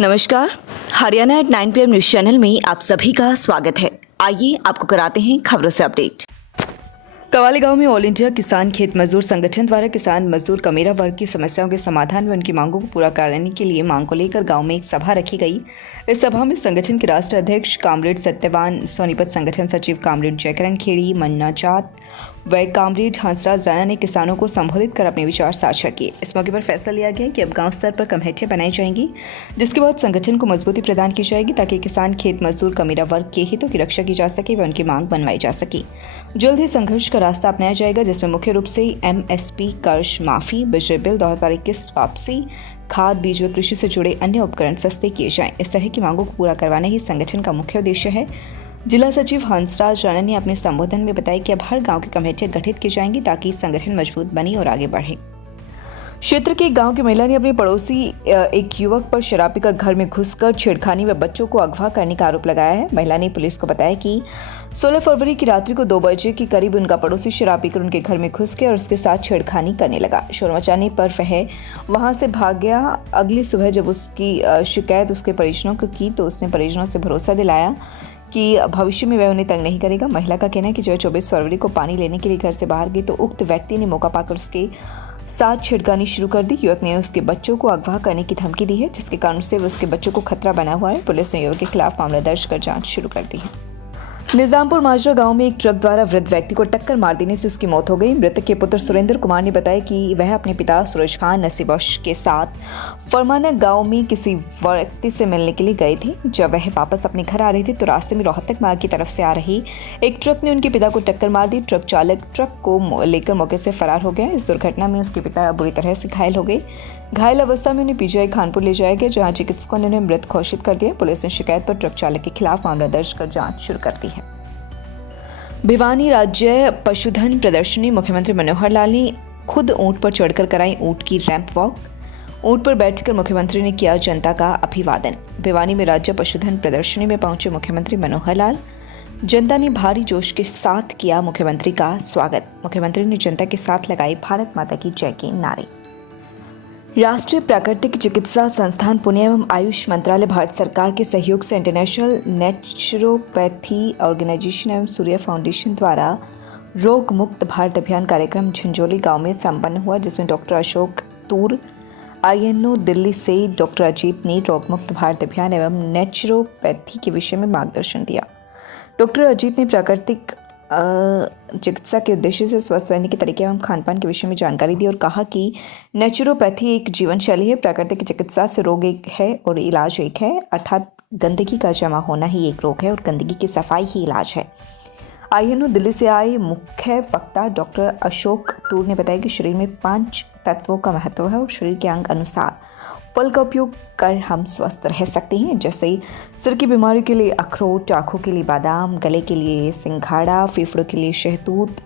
नमस्कार। Haryana at 9 PM news channel में आप सभी का स्वागत है। आइए आपको कराते हैं खबरों से अपडेट। कवाली गांव में ऑल इंडिया किसान खेत मजदूर संगठन द्वारा किसान मजदूर कमेरा वर्ग की समस्याओं के समाधान में उनकी मांगों को पूरा करने के लिए मांग को लेकर गांव में एक सभा रखी गई। इस सभा में संगठन के राष्ट्रीय अध्यक्ष कामरेड सत्यवान, सोनीपत संगठन सचिव कामरेड जयकरण खेड़ी, मन्ना चाँद व कामरेड हंसराज राणा ने किसानों को संबोधित कर अपने विचार साझा किए। इस मौके पर फैसला लिया गया कि अब गांव स्तर पर कमेटियां बनाई जाएंगी, जिसके बाद संगठन को मजबूती प्रदान की जाएगी ताकि किसान खेत मजदूर कमेरा वर्ग के हितों की रक्षा की जा सके व उनकी मांग बनवाई जा सके। जल्द ही संघर्ष का रास्ता अपनाया जाएगा, जिसमें मुख्य रूप से MSP कर्ज माफी, बिजली बिल 2021 वापसी, खाद बीज व कृषि से जुड़े अन्य उपकरण सस्ते किए जाएं। इस तरह की मांगों को पूरा करवाना ही संगठन का मुख्य उद्देश्य है। जिला सचिव हंसराज राणा ने अपने संबोधन में बताया कि अब हर गांव की कमेटियां गठित की जाएंगी ताकि संगठन मजबूत बने और आगे बढ़े। क्षेत्र के गांव की महिला ने अपने पड़ोसी एक युवक पर शराब पीकर घर में घुसकर छेड़खानी व बच्चों को अगवा करने का आरोप लगाया है। महिला ने पुलिस को बताया कि 16 फरवरी की रात्रि को 2 बजे के करीब उनका पड़ोसी शराब पीकर उनके घर में घुस गया और उसके साथ छेड़खानी करने लगा। शोर मचाने पर वह वहां से भाग गया। अगली सुबह जब उसकी शिकायत उसके परिजनों को की तो उसने परिजनों से भरोसा दिलाया कि भविष्य में वह उन्हें तंग नहीं करेगा। महिला का कहना है कि जब 24 फरवरी को पानी लेने के लिए घर से बाहर गई तो उक्त व्यक्ति ने मौका पाकर उसके साथ छेड़खानी शुरू कर दी। युवक ने उसके बच्चों को अगवा करने की धमकी दी है, जिसके कारण से उसके बच्चों को खतरा बना हुआ है। पुलिस ने युवक के खिलाफ मामला दर्ज कर जांच शुरू कर दी है। निजामपुर माजरा गांव में एक ट्रक द्वारा वृद्ध व्यक्ति को टक्कर मार देने से उसकी मौत हो गई। मृतक के पुत्र सुरेंद्र कुमार ने बताया कि वह अपने पिता सूरज खान 80 वर्ष के साथ फरमाना गांव में किसी व्यक्ति से मिलने के लिए गए थे। जब वह वापस अपने घर आ रहे थे तो रास्ते में रोहतक मार्ग की तरफ से आ रही एक ट्रक ने उनके पिता को टक्कर मार दी। ट्रक चालक ट्रक को लेकर मौके से फरार हो गया। इस दुर्घटना में उसके पिता बुरी तरह से घायल हो गए। घायल अवस्था में उन्हें PGI खानपुर ले जाया गया, जहाँ चिकित्सकों ने उन्हें मृत घोषित कर दिया। पुलिस ने शिकायत पर ट्रक चालक के खिलाफ मामला दर्ज कर जाँच शुरू कर दी है। भिवानी राज्य पशुधन प्रदर्शनी मुख्यमंत्री मनोहर लाल ने खुद ऊंट पर चढ़कर कराई ऊंट की रैंप वॉक। ऊंट पर बैठकर मुख्यमंत्री ने किया जनता का अभिवादन। भिवानी में राज्य पशुधन प्रदर्शनी में पहुंचे मुख्यमंत्री मनोहर लाल। जनता ने भारी जोश के साथ किया मुख्यमंत्री का स्वागत। मुख्यमंत्री ने जनता के साथ लगाए भारत माता की जय के नारे। राष्ट्रीय प्राकृतिक चिकित्सा संस्थान पुणे एवं आयुष मंत्रालय भारत सरकार के सहयोग से इंटरनेशनल नेचुरोपैथी ऑर्गेनाइजेशन एवं सूर्य फाउंडेशन द्वारा रोग मुक्त भारत अभियान कार्यक्रम झंझोली गांव में संपन्न हुआ, जिसमें डॉक्टर अशोक तूर INO दिल्ली से डॉक्टर अजीत ने रोग मुक्त भारत अभियान एवं नेचुरोपैथी के विषय में मार्गदर्शन दिया। डॉक्टर अजीत ने प्राकृतिक चिकित्सा के उद्देश्य से स्वस्थ रहने के तरीके एवं खानपान के विषय में जानकारी दी और कहा कि नेचुरोपैथी एक जीवन शैली है। प्राकृतिक चिकित्सा से रोग एक है और इलाज एक है, अर्थात गंदगी का जमा होना ही एक रोग है और गंदगी की सफाई ही इलाज है। INO दिल्ली से आए मुख्य वक्ता डॉक्टर अशोक तूर ने बताया कि शरीर में 5 तत्वों का महत्व है और शरीर के अंग अनुसार फल का उपयोग कर हम स्वस्थ रह सकते हैं, जैसे सिर की बीमारी के लिए अखरोट, आँखों के लिए बादाम, गले के लिए सिंघाड़ा, फेफड़ों के लिए शहतूत,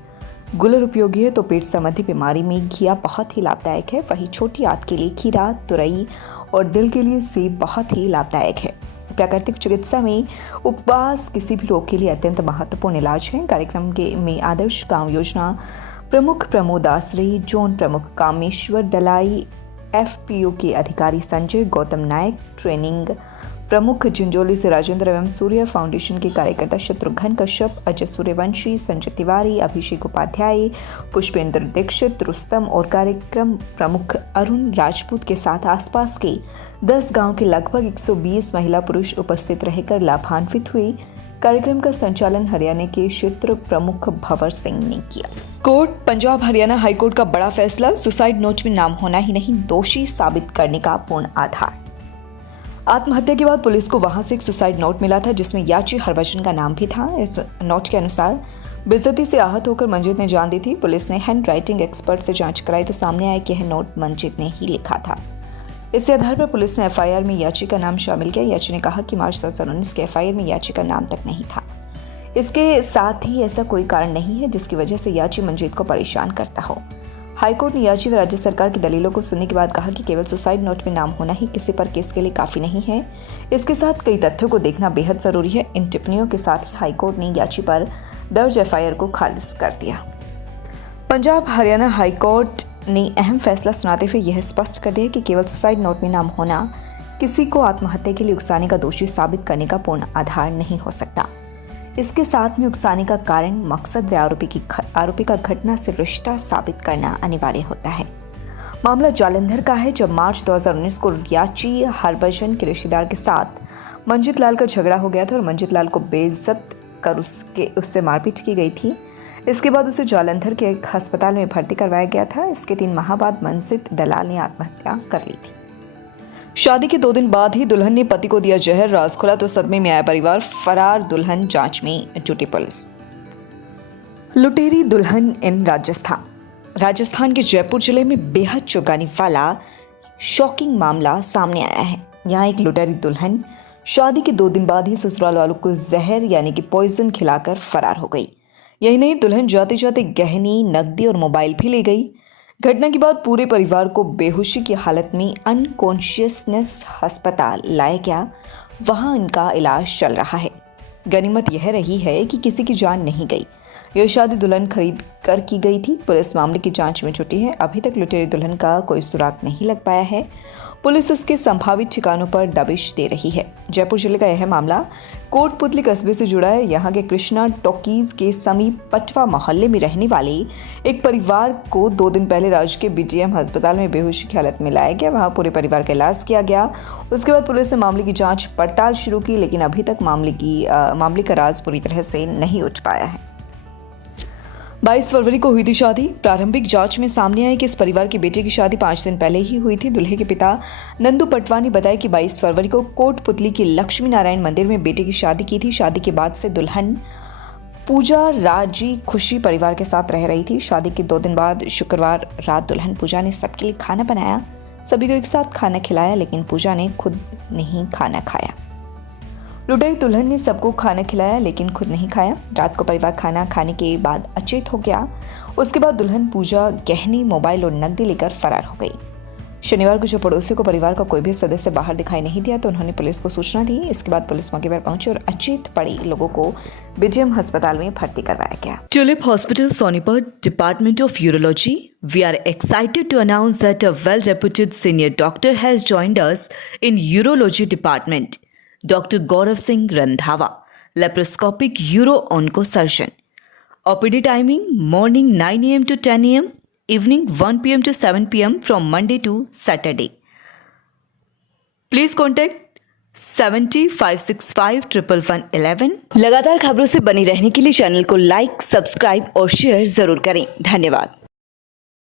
गुलर उपयोगी है तो पेट संबंधी बीमारी में घिया बहुत ही लाभदायक है। वहीं छोटी आंत के लिए खीरा, तुरई और दिल के लिए सेब बहुत ही लाभदायक है। प्राकृतिक चिकित्सा में उपवास किसी भी रोग के लिए अत्यंत महत्वपूर्ण इलाज है। कार्यक्रम में आदर्श गांव योजना प्रमुख प्रमोद आसरे, जोन प्रमुख कामेश्वर दलाई, FPO के अधिकारी संजय गौतम नायक, ट्रेनिंग प्रमुख झंझोली से राजेंद्र एवं सूर्य फाउंडेशन के कार्यकर्ता शत्रुघ्न कश्यप, अजय सूर्यवंशी, संजय तिवारी, अभिषेक उपाध्याय, पुष्पेंद्र दीक्षित, रुस्तम और कार्यक्रम प्रमुख अरुण राजपूत के साथ आसपास के 10 गांव के लगभग 120 महिला पुरुष उपस्थित रहकर लाभान्वित हुए। कार्यक्रम का संचालन हरियाणा के क्षेत्र प्रमुख भंवर सिंह ने किया। कोर्ट पंजाब हरियाणा हाईकोर्ट का बड़ा फैसला, सुसाइड नोट में नाम होना ही नहीं, दोषी साबित करने का पूर्ण आधार। आत्महत्या के बाद पुलिस को वहां से एक सुसाइड नोट मिला था, जिसमें याची हरभजन का नाम भी था। इस नोट के अनुसार बेइज्जती से आहत होकर मंजीत ने जान दी थी। पुलिस ने हैंड राइटिंग एक्सपर्ट से जांच कराई तो सामने आया कि यह नोट मंजीत ने ही लिखा था। इसी आधार पर पुलिस ने FIR में याची का नाम शामिल किया। याची ने कहा कि मार्च 2019 के FIR में याची का नाम तक नहीं था। इसके साथ ही ऐसा कोई कारण नहीं है जिसकी वजह से याची मंजीत को परेशान करता हो। हाईकोर्ट ने याची व राज्य सरकार की दलीलों को सुनने के बाद कहा कि केवल सुसाइड नोट में नाम होना ही किसी पर केस के लिए काफी नहीं है, इसके साथ कई तथ्यों को देखना बेहद जरूरी है। इन टिप्पणियों के साथ ही हाईकोर्ट ने याची पर दर्ज FIR को खारिज कर दिया। पंजाब हरियाणा हाईकोर्ट ने अहम फैसला सुनाते हुए यह स्पष्ट कर दिया कि केवल सुसाइड नोट में नाम होना किसी को आत्महत्या के लिए उकसाने का दोषी साबित करने का पूर्ण आधार नहीं हो सकता। इसके साथ में उकसाने का कारण, मकसद व आरोपी का घटना से रिश्ता साबित करना अनिवार्य होता है। मामला जालंधर का है, जब मार्च 2019 को रियाची हरभजन के रिश्तेदार के साथ मंजित लाल का झगड़ा हो गया था और मंजित लाल को बेइज्जत कर उससे मारपीट की गई थी। इसके बाद उसे जालंधर के एक अस्पताल में भर्ती करवाया गया था। इसके 3 माह बाद मंजित दलाल ने आत्महत्या कर ली थी। शादी के 2 दिन बाद ही दुल्हन ने पति को दिया जहर, राज खुला तो सदमे में आया परिवार, फरार दुल्हन जांच में जुटी पुलिस। लुटेरी दुल्हन इन राजस्थान के जयपुर जिले में बेहद चौंकाने वाला शॉकिंग मामला सामने आया है। यहाँ एक लुटेरी दुल्हन शादी के 2 दिन बाद ही ससुराल वालों को जहर यानी कि पॉइजन खिलाकर फरार हो गई। यही नहीं, दुल्हन जाते जाते गहनी, नकदी और मोबाइल भी ले गई। घटना के बाद पूरे परिवार को बेहोशी की हालत में अनकॉन्शियसनेस अस्पताल लाया गया। वहां इनका इलाज चल रहा है। गनीमत यह रही है कि किसी की जान नहीं गई। यह शादी दुल्हन खरीद कर की गई थी। पुलिस मामले की जांच में जुटी है। अभी तक लुटेरी दुल्हन का कोई सुराग नहीं लग पाया है। पुलिस उसके संभावित ठिकानों पर दबिश दे रही है। जयपुर जिले का यह मामला कोटपुतली कस्बे से जुड़ा है। यहाँ के कृष्णा टॉकीज के समीप पटवा मोहल्ले में रहने वाले एक परिवार को 2 दिन पहले राजकीय बीडीएम अस्पताल में बेहोशी की हालत में लाया गया। वहाँ पूरे परिवार का इलाज किया गया। उसके बाद पुलिस ने मामले की जाँच पड़ताल शुरू की, लेकिन अभी तक मामले का राज पूरी तरह से नहीं उठ पाया है। 22 फरवरी को हुई थी शादी। प्रारंभिक जांच में सामने आया कि इस परिवार के बेटे की शादी 5 दिन पहले ही हुई थी। दूल्हे के पिता नंदू पटवा ने बताया कि 22 फरवरी को कोटपुतली के लक्ष्मी नारायण मंदिर में बेटे की शादी की थी। शादी के बाद से दुल्हन पूजा राजी खुशी परिवार के साथ रह रही थी। शादी के 2 दिन बाद शुक्रवार रात दुल्हन पूजा ने सबके लिए खाना बनाया, सभी को एक साथ खाना खिलाया, लेकिन पूजा ने खुद नहीं खाना खाया। लुटेरी दुल्हन ने सबको खाना खिलाया लेकिन खुद नहीं खाया। रात को परिवार खाना खाने के बाद अचेत हो गया। उसके बाद दुल्हन पूजा गहनी, मोबाइल और नकदी लेकर फरार हो गई। शनिवार को जब पड़ोसी को परिवार का कोई भी सदस्य बाहर दिखाई नहीं दिया तो उन्होंने पुलिस को सूचना दी। इसके बाद पुलिस मौके पर पहुंची और अचेत पड़े लोगों को बीडीएम अस्पताल में भर्ती करवाया गया। Tulip hospital Sonipat, department of urology. We are excited to announce that a well-reputed senior doctor has joined us in urology department. Dr. Gaurav Singh Randhawa, laparoscopic uro-onco surgeon. OPD timing morning 9 a.m. to 10 a.m, evening 1 p.m. to 7 p.m. from Monday to Saturday. Please contact 70-565-11111. लगातार खबरों से बनी रहने के लिए channel को like, subscribe और share जरूर करें। धन्यवाद।